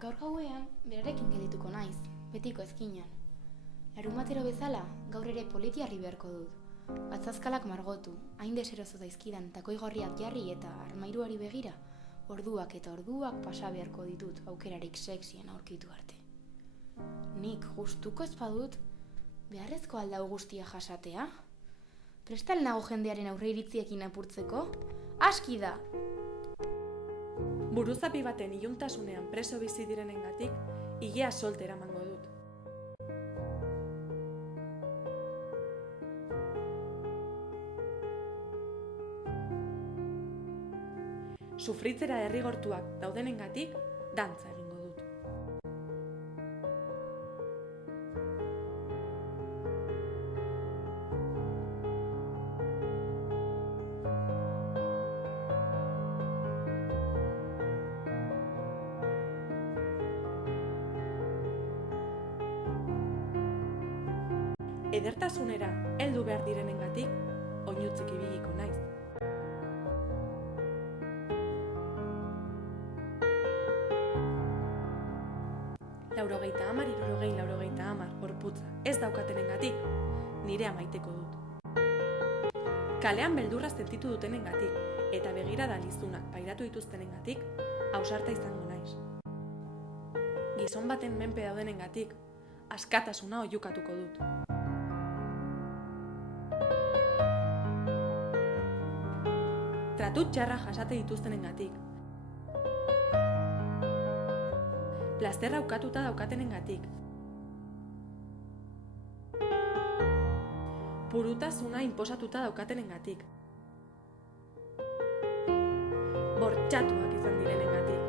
Gaur gauean, berarekin geldituko naiz, betiko ezkinan. Larumatero bezala, gaur ere politiarri beharko dut. Batzazkalak margotu, hain deseroso zaizkidan takoi gorriak jarri eta armairuari begira, orduak eta orduak pasa beharko ditut aukerarik sexien aurkitu arte. Nik gustuko ez badut, beharrezko aldau guztia jasatea? Prestal nago jendearen aurre iritziekin apurtzeko? Aski da! Buruzapi baten iluntasunean preso bizi direnengatik, ilea solte eramango dut. Sufritzera derrigortuak daudenengatik, dantza egingo dut. Edertasunera heldu behar direnengatik, oinutzik ibiliko naiz. Laurogeita hamar, gorputza ez daukatenengatik, nirea maiteko dut. Kalean beldurra sentitu dutenengatik eta begirada lizunak pairatu dituztenengatik, ausarta izango naiz. Gizon baten menpe daudenengatik, askatasuna oihukatuko dut. Tratu txarra jasate dituztenengatik, plazterra ukatuta daukatenengatik, purutasuna inposatuta daukatenengatik, bortxatuak izan direnengatik,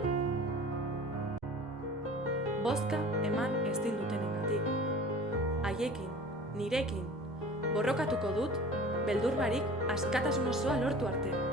bozka eman ezin dutenengatik, haiekin, nirekin, borrokatuko dut, beldur barik askatasun osoa lortu arte.